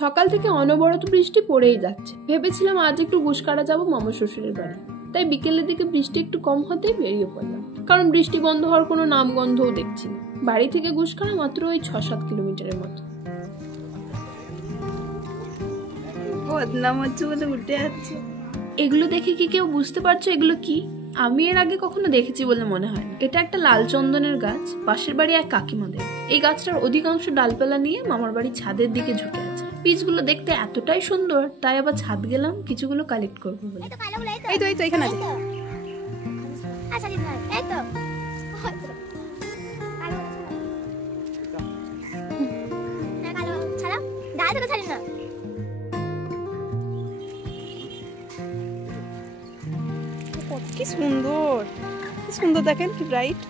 সকাল থেকে অনবরত বৃষ্টি পড়েই যাচ্ছে। ভেবেছিলাম আজ একটু গুসকাড়া যাবো মামার শ্বশুরের বাড়ি, তাই বিকেলের দিকে বৃষ্টি একটু কম হতেই বেরিয়ে পড়লাম, কারণ বৃষ্টি বন্ধ হওয়ার কোনো নামগন্ধও দেখছি না। বাড়ি থেকে গুসকাড়া মাত্র ওই 6-7 কিলোমিটারের মতো। বদনাম হচ্ছে বলে উঠে যাচ্ছে। এগুলো দেখে কি কেউ বুঝতে পারছো এগুলো কি? আমি এর আগে কখনো দেখেছি বলে মনে হয় না। এটা একটা লাল চন্দনের গাছ, পাশের বাড়ি এক কাকিমাদের। এই গাছটার অধিকাংশ ডালপালা নিয়ে মামার বাড়ির ছাদের দিকে ঝুঁকে আছে। বীজগুলো দেখতে এতটাই সুন্দর, তাই আবার ছাদ গেলাম কিছুগুলো কালেক্ট করবো বলে। এই তো এখানে আছে। আচ্ছা দিদি ভাই, এই তো কালো ছাড়া ডাল তো ছাড়ি না। কি সুন্দর, কি সুন্দর দেখেন, কি ব্রাইট।